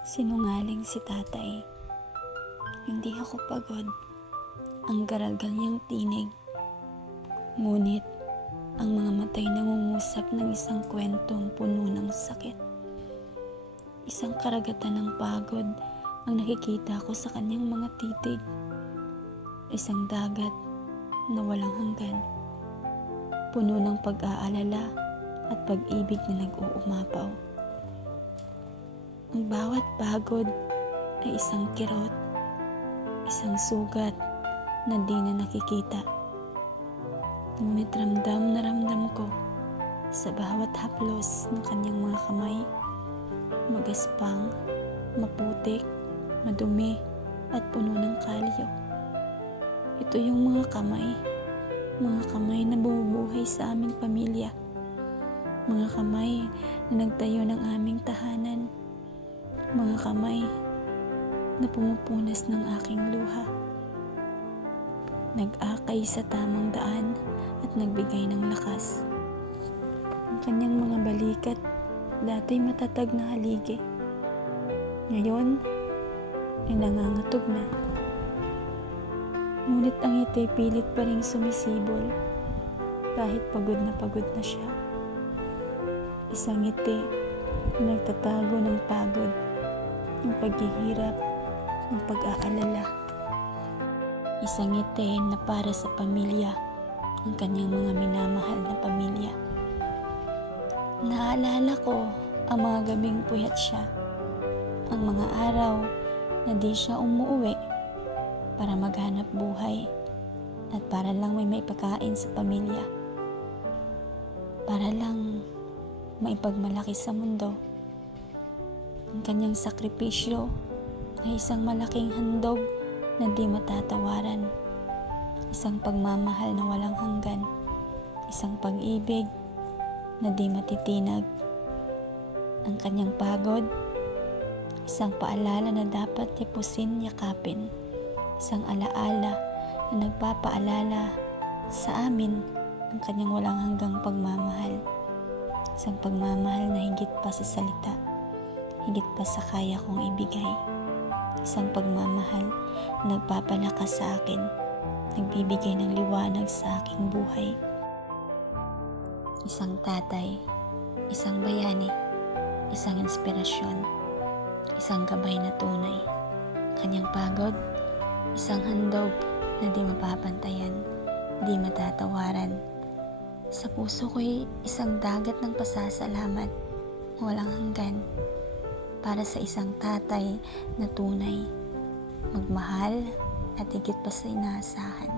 Sinungaling si tatay. Hindi ako pagod. Ang garagal niyang tinig. Ngunit, ang mga matay nangungusap ng isang kwentong puno ng sakit. Isang karagatan ng pagod ang nakikita ko sa kanyang mga titig. Isang dagat na walang hanggan. Puno ng pag-aalala at pag-ibig na nag-uumapaw. Ang bawat pagod ay isang kirot, isang sugat na di na nakikita. Ngunit ramdam na ramdam ko sa bawat haplos ng kanyang mga kamay, magaspang, maputik, madumi at puno ng kalyo. Ito yung mga kamay na bumubuhay sa aming pamilya, mga kamay na nagtayo ng aming tahanan, mga kamay na pumupunas ng aking luha, nag-akay sa tamang daan at nagbigay ng lakas. Ang kanyang mga balikat, dati matatag na haligi, ngayon ay nangangatog na. Ngunit ang ngiti pilit pa ring sumisibol kahit pagod na siya. Isang ngiti na nagtatago ng pagod, ng paghihirap, ng pag-aalala. Isang ngiti na para sa pamilya, ang kanyang mga minamahal na pamilya. Naalala ko ang mga gabing puyat siya, ang mga araw na di siya umuuwi para maghanap buhay at para lang may maipakain sa pamilya, para lang maipagmalaki sa mundo. Ang kanyang sakripisyo ay isang malaking handog na di matatawaran, isang pagmamahal na walang hanggan, isang pag-ibig na di matitinag. Ang kanyang pagod, isang paalala na dapat tipusin, yakapin, isang alaala na nagpapaalala sa amin ang kanyang walang hanggang pagmamahal, isang pagmamahal na higit pa sa salita, higit pa sa kaya kong ibigay. Isang pagmamahal na nagpapalakas sa akin, nagbibigay ng liwanag sa aking buhay. Isang tatay, isang bayani, isang inspirasyon, isang gabay na tunay. Kanyang pagod, isang handog na di mapapantayan, di matatawaran. Sa puso ko'y isang dagat ng pasasalamat, walang hanggan, para sa isang tatay na tunay, magmahal at higit pa sa inaasahan.